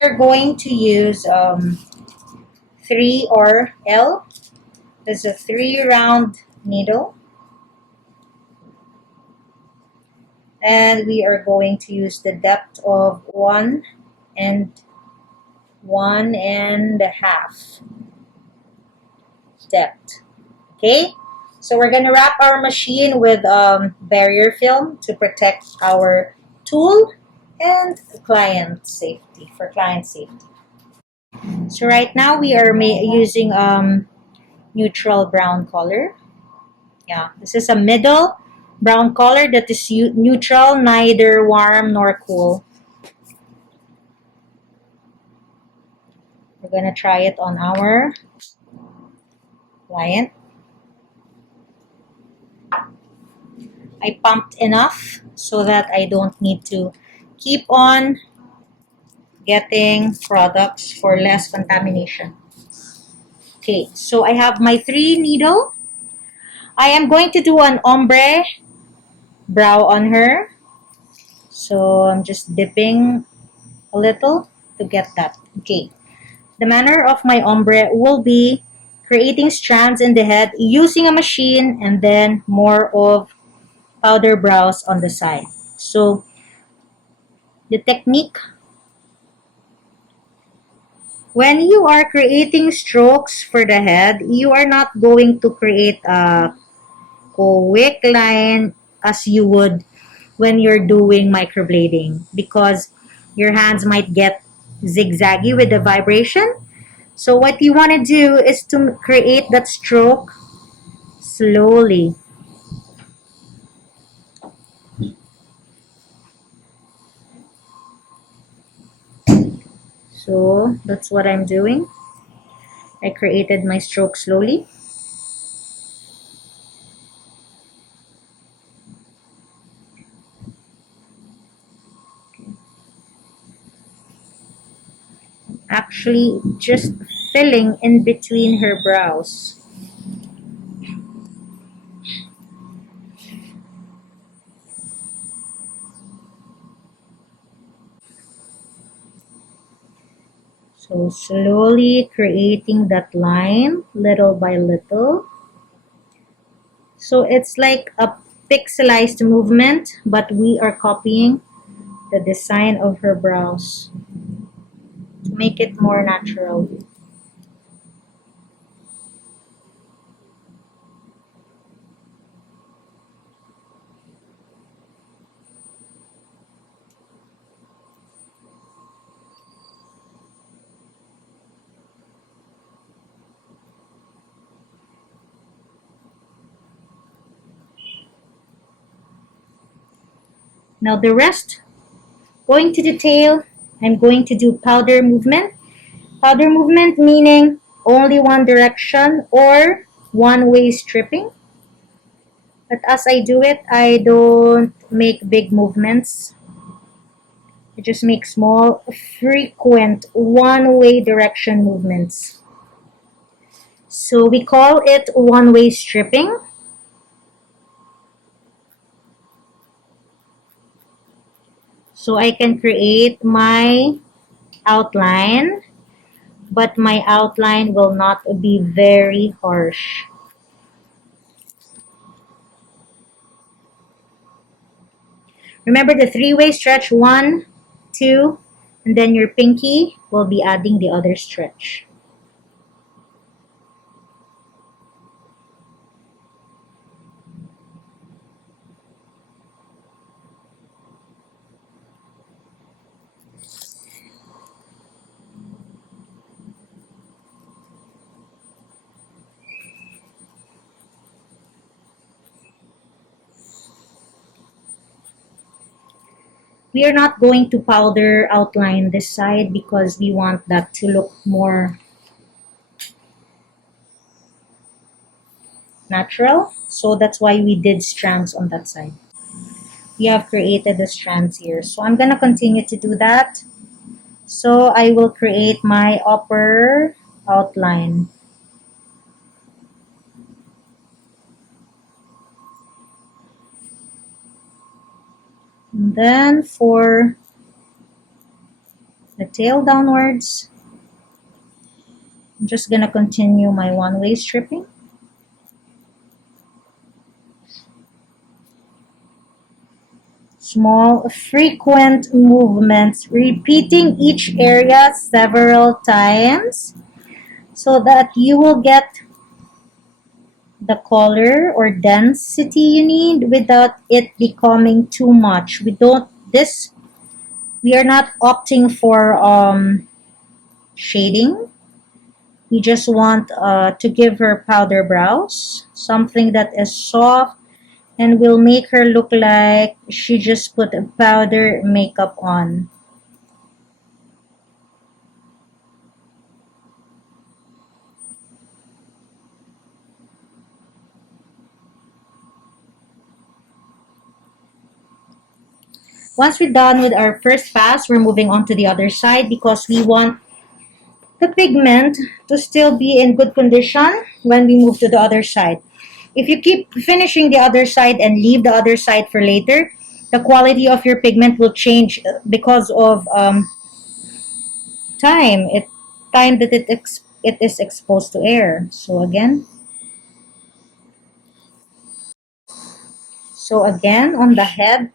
We're going to use 3 or L. There's a 3 round needle. And we are going to use the depth of 1.5 depth. Okay, so we're gonna wrap our machine with barrier film to protect our tool and client safety, for client safety. So right now we are using neutral brown color. Yeah, this is a middle brown color that is neutral, neither warm nor cool. We're gonna try it on our client. I pumped enough so that I don't need to keep on getting products for less contamination. Okay, so I have my 3 needle. I am going to do an ombre brow on her. So I'm just dipping a little to get that. Okay, the manner of my ombre will be creating strands in the head using a machine and then more of powder brows on the side. So the technique, when you are creating strokes for the head, you are not going to create a quick line as you would when you're doing microblading, because your hands might get zigzaggy with the vibration. So what you want to do is to create that stroke slowly. So that's what I'm doing. I created my stroke slowly. Actually, just filling in between her brows. So slowly creating that line little by little. So it's like a pixelized movement, but we are copying the design of her brows to make it more natural. Now the rest, going to the tail, I'm going to do powder movement. Powder movement meaning only one direction or one-way stripping. But as I do it, I don't make big movements. I just make small, frequent, one-way direction movements. So we call it one-way stripping. So I can create my outline, but my outline will not be very harsh. Remember the 3-way stretch, 1, 2, and then your pinky will be adding the other stretch. We are not going to powder outline this side because we want that to look more natural. So that's why we did strands on that side. We have created the strands here. So I'm going to continue to do that. So I will create my upper outline. And then for the tail downwards. I'm just gonna continue my one-way stripping. Small, frequent movements, repeating each area several times so that you will get the color or density you need without it becoming too much. We are not opting for shading. We just want to give her powder brows, something that is soft and will make her look like she just put a powder makeup on. Once we're done with our first pass, we're moving on to the other side because we want the pigment to still be in good condition when we move to the other side. If you keep finishing the other side and leave the other side for later, the quality of your pigment will change because of time that it is exposed to air. So again on the head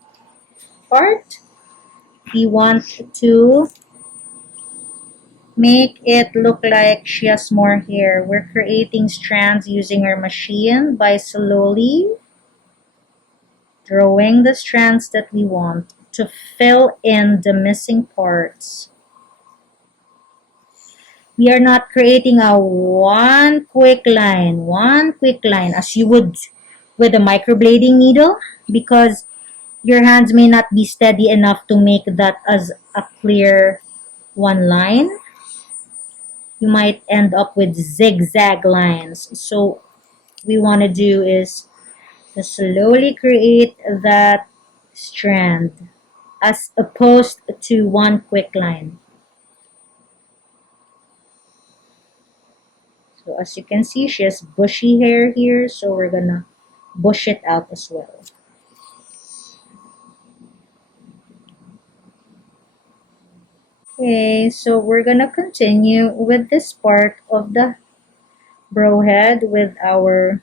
part, we want to make it look like she has more hair. We're creating strands using our machine by slowly drawing the strands that we want to fill in the missing parts. We are not creating a one quick line as you would with a microblading needle, because your hands may not be steady enough to make that as a clear one line. You might end up with zigzag lines. So we want to do is to slowly create that strand as opposed to one quick line. So as you can see, she has bushy hair here, so we're gonna bush it out as well. Okay, so we're gonna continue with this part of the brow head with our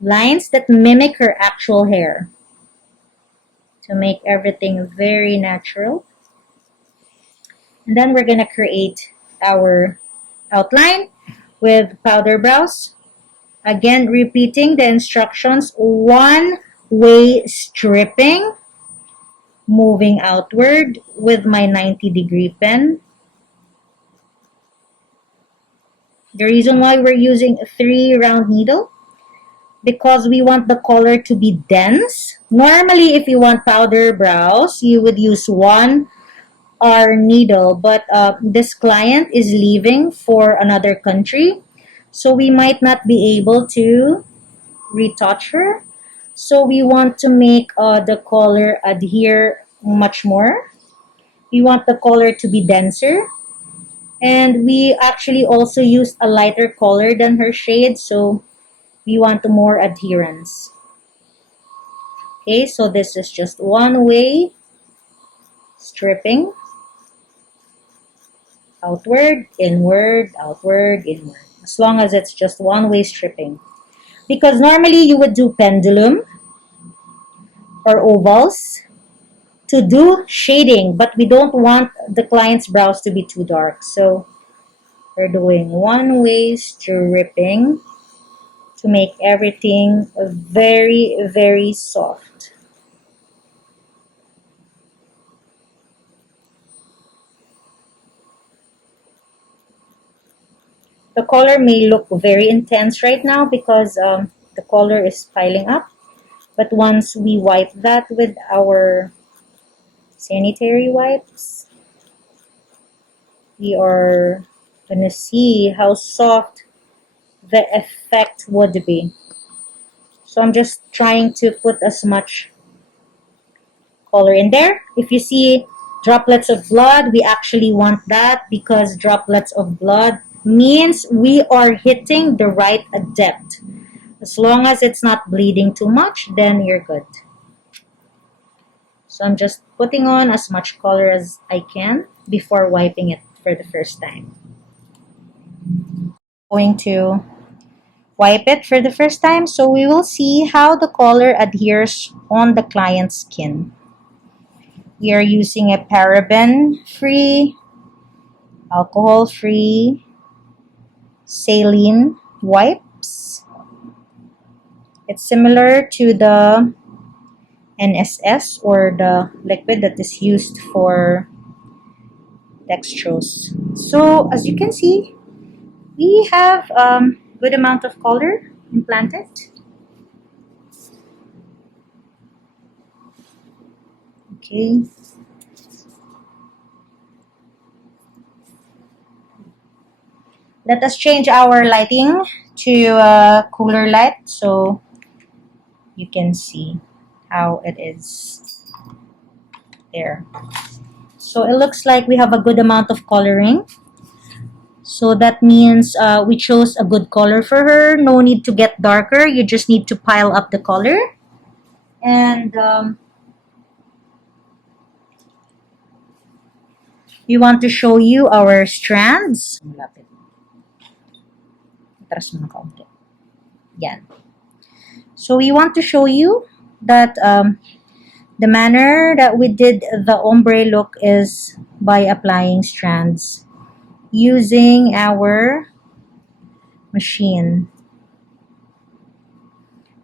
lines that mimic her actual hair to make everything very natural. And then we're gonna create our outline with powder brows. Again, repeating the instructions, one-way stripping, moving outward with my 90-degree pen. The reason why we're using a 3-round needle, because we want the color to be dense. Normally, if you want powder brows, you would use one R needle, but this client is leaving for another country, so we might not be able to retouch her. So we want to make the color adhere much more. We want the color to be denser. And we actually also used a lighter color than her shade, so we want more adherence. Okay, so this is just one way stripping. Outward, inward, outward, inward. As long as it's just one way stripping. Because normally you would do pendulum or ovals to do shading, but we don't want the client's brows to be too dark. So we're doing one way stripping to make everything very, very soft. The color may look very intense right now because the color is piling up. But once we wipe that with our sanitary wipes, we are gonna see how soft the effect would be. So I'm just trying to put as much color in there. If you see droplets of blood, we actually want that because droplets of blood means we are hitting the right depth. As long as it's not bleeding too much, then you're good. So I'm just putting on as much color as I can before wiping it for the first time. Going to wipe it for the first time so we will see how the color adheres on the client's skin. We are using a paraben-free, alcohol-free saline wipes. It's similar to the NSS or the liquid that is used for dextrose. So as you can see, we have good amount of color implanted. Okay. Let us change our lighting to a cooler light so you can see how it is there. So it looks like we have a good amount of coloring. So that means we chose a good color for her. No need to get darker. You just need to pile up the color. And we want to show you our strands. Malapit. Atras mo ng kaunti. Yan. So we want to show you that the manner that we did the ombre look is by applying strands using our machine.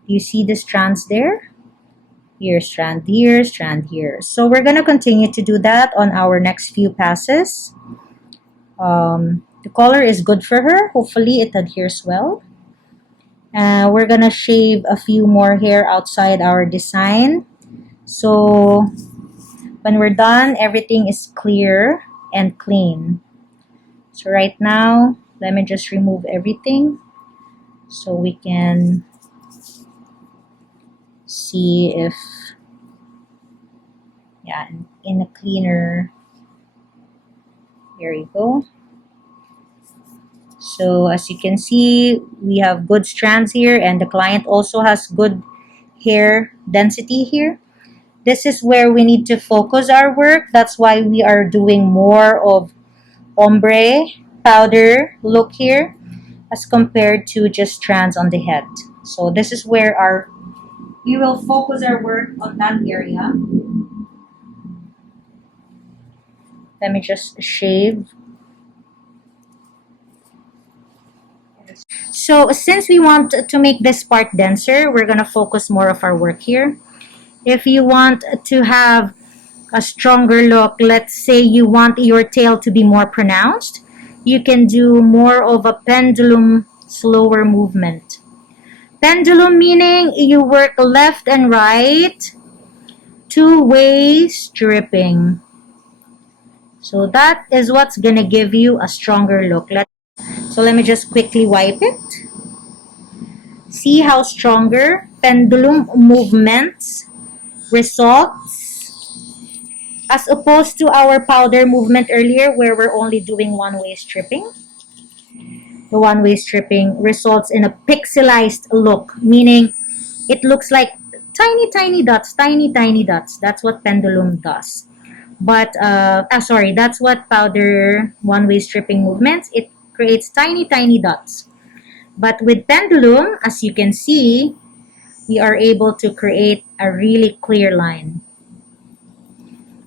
You see the strands there? Here, strand here, strand here. So we're going to continue to do that on our next few passes. The color is good for her. Hopefully it adheres well. We're going to shave a few more hair outside our design. So when we're done, everything is clear and clean. So right now, let me just remove everything so we can see if, yeah, in a cleaner, there you go. So as you can see, we have good strands here and the client also has good hair density here. This is where we need to focus our work. That's why we are doing more of ombre powder look here as compared to just strands on the head. So this is where we will focus our work on that area. Let me just shave. So since we want to make this part denser, we're going to focus more of our work here. If you want to have a stronger look, let's say you want your tail to be more pronounced, you can do more of a pendulum slower movement. Pendulum meaning you work left and right, two-way stripping. So that is what's gonna give you a stronger look. So let me just quickly wipe it. See how stronger pendulum movements results as opposed to our powder movement earlier where we're only doing one-way stripping. The one-way stripping results in a pixelized look, meaning it looks like tiny dots, tiny dots. That's what pendulum does. But, that's what powder one-way stripping movements, it creates tiny dots. But with pendulum, as you can see, we are able to create a really clear line.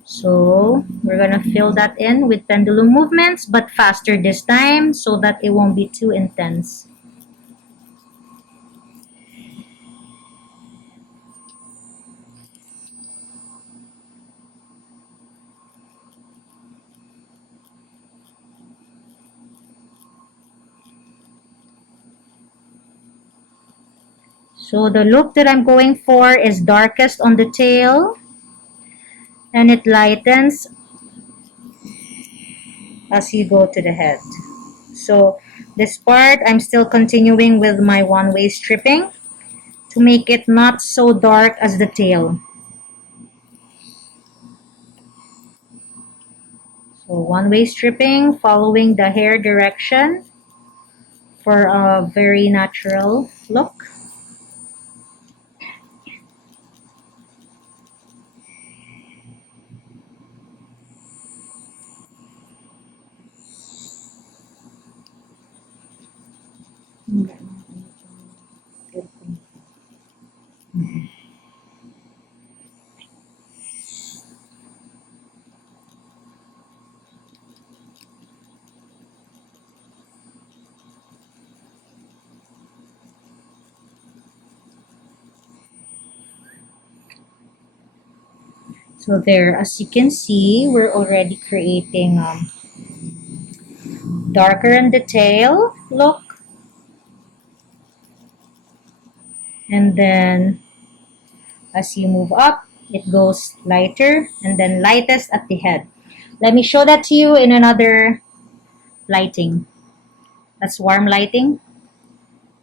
So we're gonna fill that in with pendulum movements, but faster this time so that it won't be too intense. So the look that I'm going for is darkest on the tail, and it lightens as you go to the head. So this part, I'm still continuing with my one-way stripping to make it not so dark as the tail. So one-way stripping, following the hair direction for a very natural look. So there, as you can see, we're already creating darker in the tail look. And then as you move up, it goes lighter and then lightest at the head. Let me show that to you in another lighting. That's warm lighting.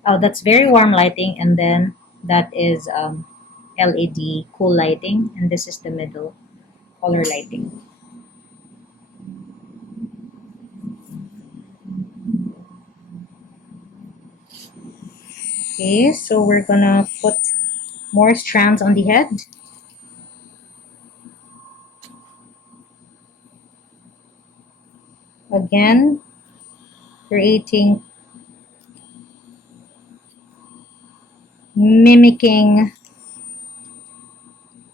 Oh, that's very warm lighting, and then that is LED cool lighting, and this is the middle color lighting. Okay, so we're gonna put more strands on the head. Again, creating, mimicking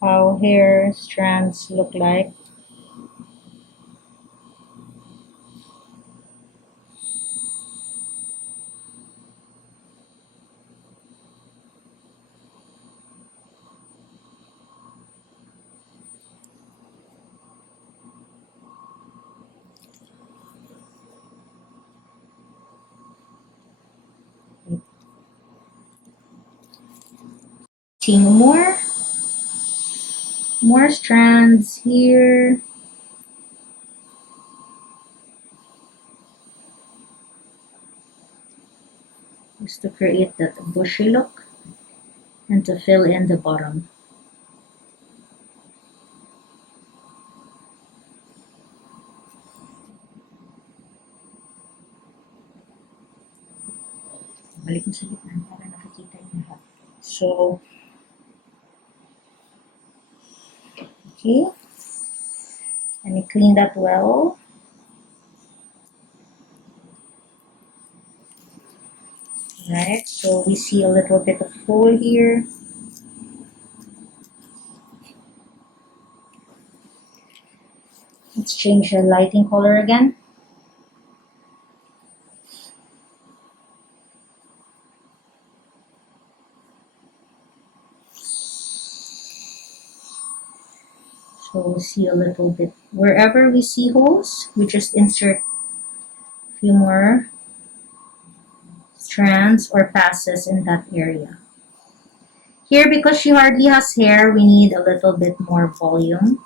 how hair strands look like. Seeing more strands here. Just to create that bushy look and to fill in the bottom. Balik mo sa gitna para nakikita yung lahat. So, okay. Let me clean that well. Right, so we see a little bit of hole here. Let's change the lighting color again. So we'll see a little bit. Wherever we see holes, we just insert a few more strands or passes in that area. Here, because she hardly has hair, we need a little bit more volume.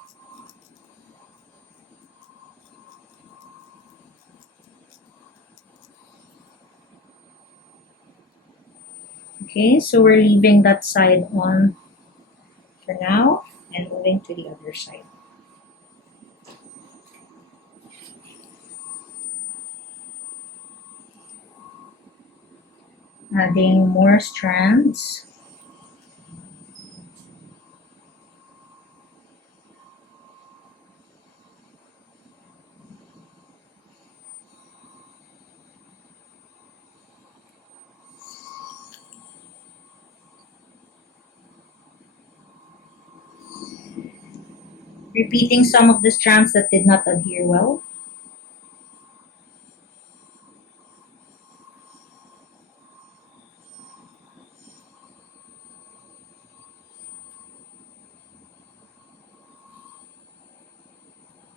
Okay, so we're leaving that side on for now and moving to the other side. Adding more strands. Repeating some of the strands that did not adhere well.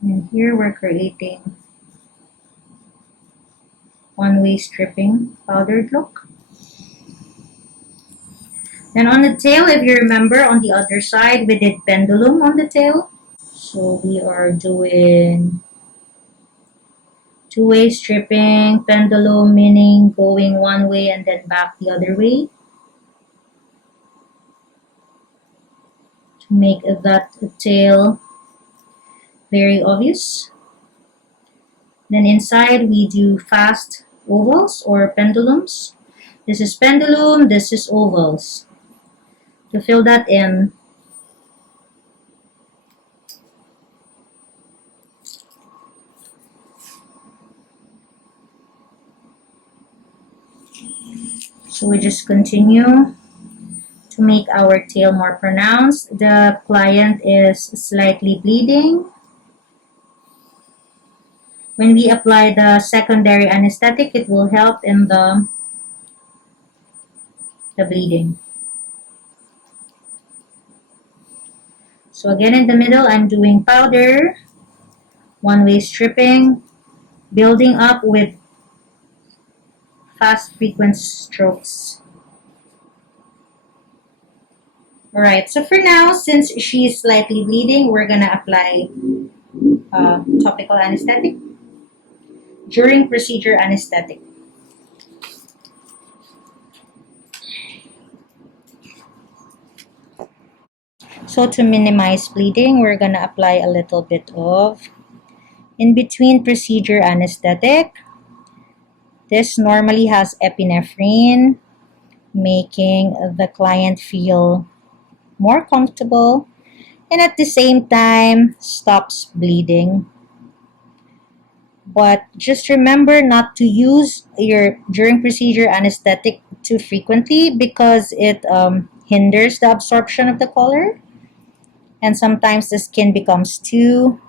And here we're creating one-way stripping powdered look. Then on the tail, if you remember, on the other side, we did pendulum on the tail. So we are doing two-way stripping, pendulum, meaning going one way and then back the other way. To make that tail very obvious. Then inside we do fast ovals or pendulums. This is pendulum, this is ovals. To fill that in, so we just continue to make our tail more pronounced. The client is slightly bleeding. When we apply the secondary anesthetic, it will help in the bleeding. So again, in the middle, I'm doing powder, one-way stripping, building up with fast frequent strokes. Alright, so for now, since she's slightly bleeding, we're gonna apply topical anesthetic during procedure anesthetic. So to minimize bleeding, we're gonna apply a little bit of in between procedure anesthetic. This normally has epinephrine, making the client feel more comfortable and at the same time stops bleeding. But just remember not to use your during procedure anesthetic too frequently because it hinders the absorption of the color, and sometimes the skin becomes too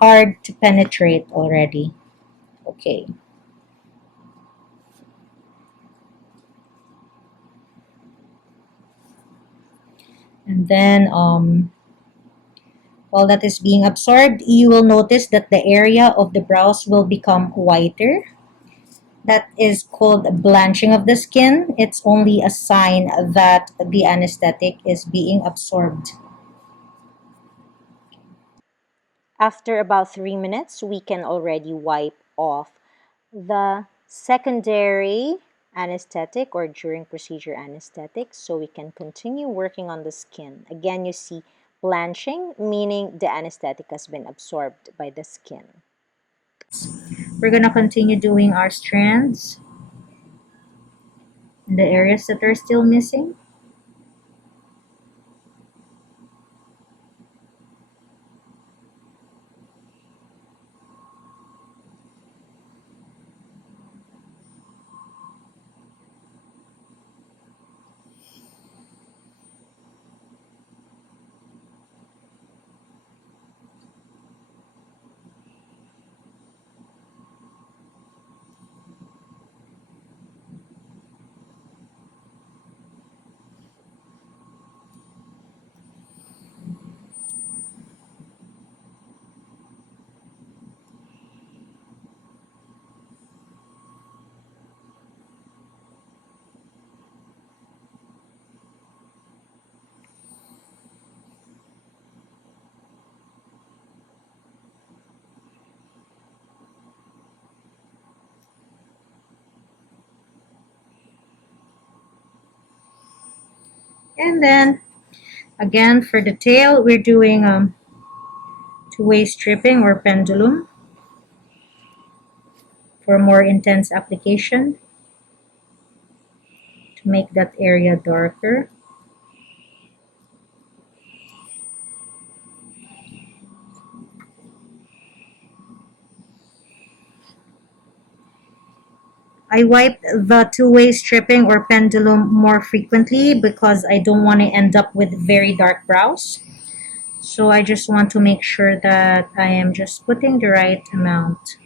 hard to penetrate already. Okay. And then while that is being absorbed, you will notice that the area of the brows will become whiter. That is called blanching of the skin. It's only a sign that the anesthetic is being absorbed. After about 3 minutes, we can already wipe off the secondary anesthetic or during procedure anesthetic so we can continue working on the skin. Again, you see blanching, meaning the anesthetic has been absorbed by the skin. We're going to continue doing our strands in the areas that are still missing. And then again for the tail, we're doing two-way stripping or pendulum for more intense application to make that area darker. I wipe the two-way stripping or pendulum more frequently because I don't want to end up with very dark brows. So I just want to make sure that I am just putting the right amount.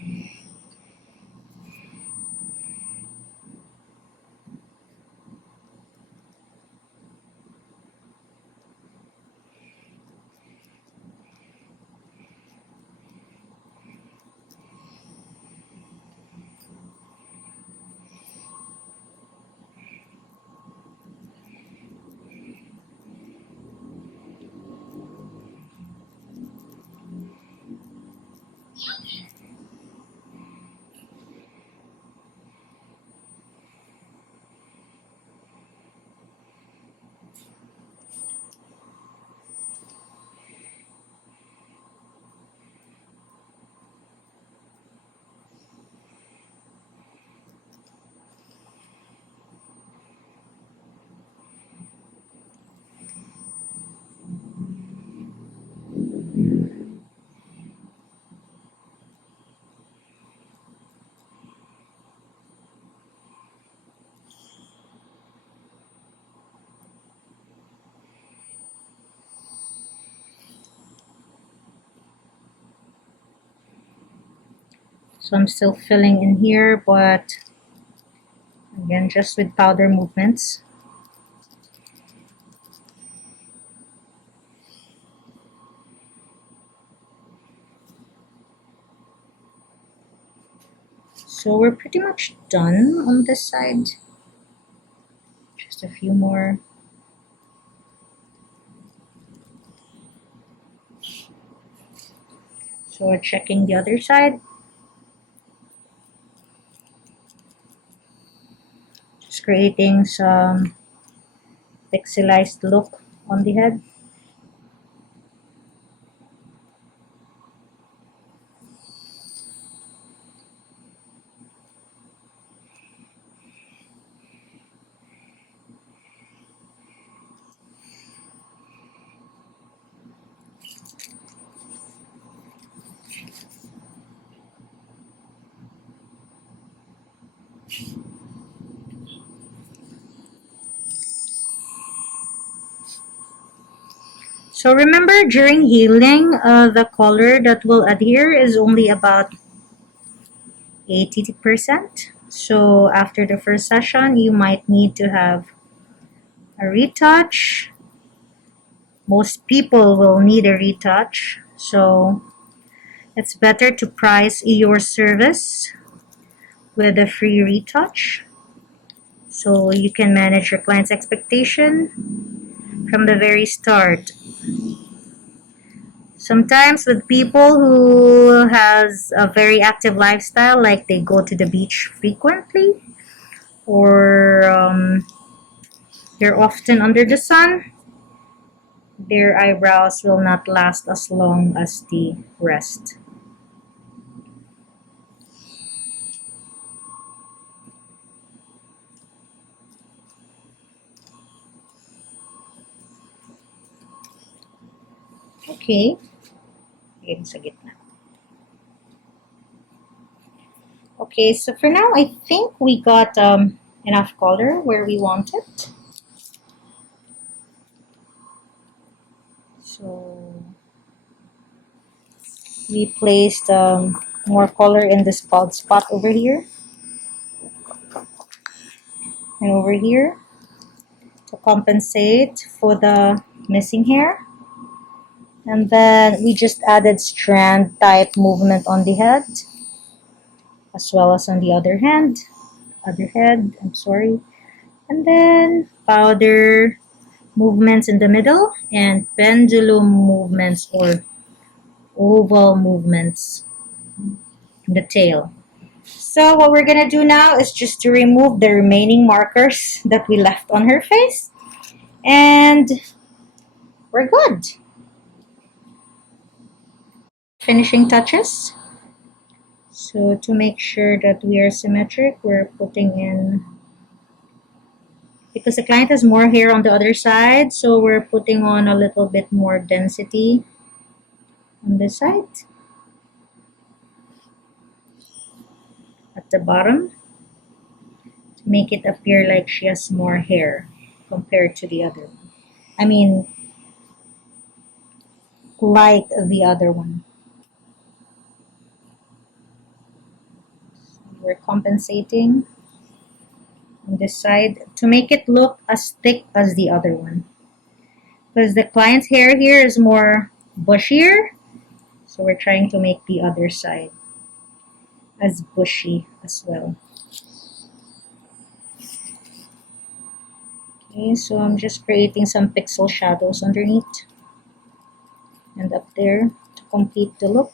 So I'm still filling in here, but again, just with powder movements. So we're pretty much done on this side. Just a few more. So we're checking the other side. Just creating some pixelized look on the head. So remember, during healing, the color that will adhere is only about 80%. So after the first session, you might need to have a retouch. Most people will need a retouch. So it's better to price your service with a free retouch so you can manage your client's expectation from the very start. Sometimes with people who has a very active lifestyle, like they go to the beach frequently, or they're often under the sun, their eyebrows will not last as long as the rest. Okay. Again sa gitna. Okay, so for now, I think we got enough color where we want it. So we placed more color in this bald spot over here and over here to compensate for the missing hair. And then we just added strand type movement on the head as well as on the other head, I'm sorry. And then powder movements in the middle and pendulum movements or oval movements in the tail. So what we're gonna do now is just to remove the remaining markers that we left on her face, and we're good. Finishing touches. So to make sure that we are symmetric, we're putting in, because the client has more hair on the other side, so we're putting on a little bit more density on this side at the bottom to make it appear like she has more hair compared to the other one. I mean, like the other one. We're compensating on this side to make it look as thick as the other one. Because the client's hair here is more bushier, so we're trying to make the other side as bushy as well. Okay, so I'm just creating some pixel shadows underneath and up there to complete the look.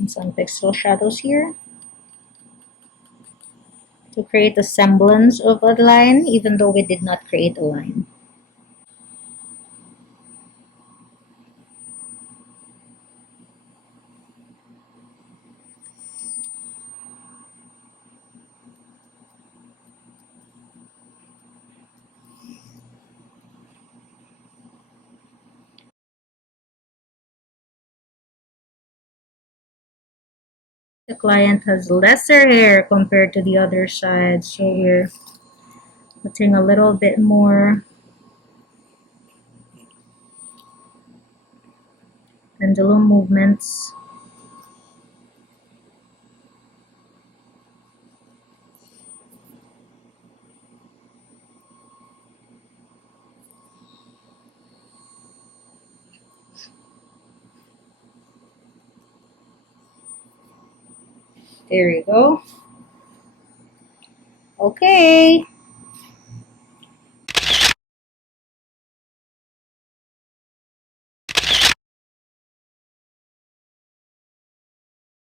And some pixel shadows here to create a semblance of a line, even though we did not create a line. The client has lesser hair compared to the other side, so we're putting a little bit more pendulum movements. There you go. Okay.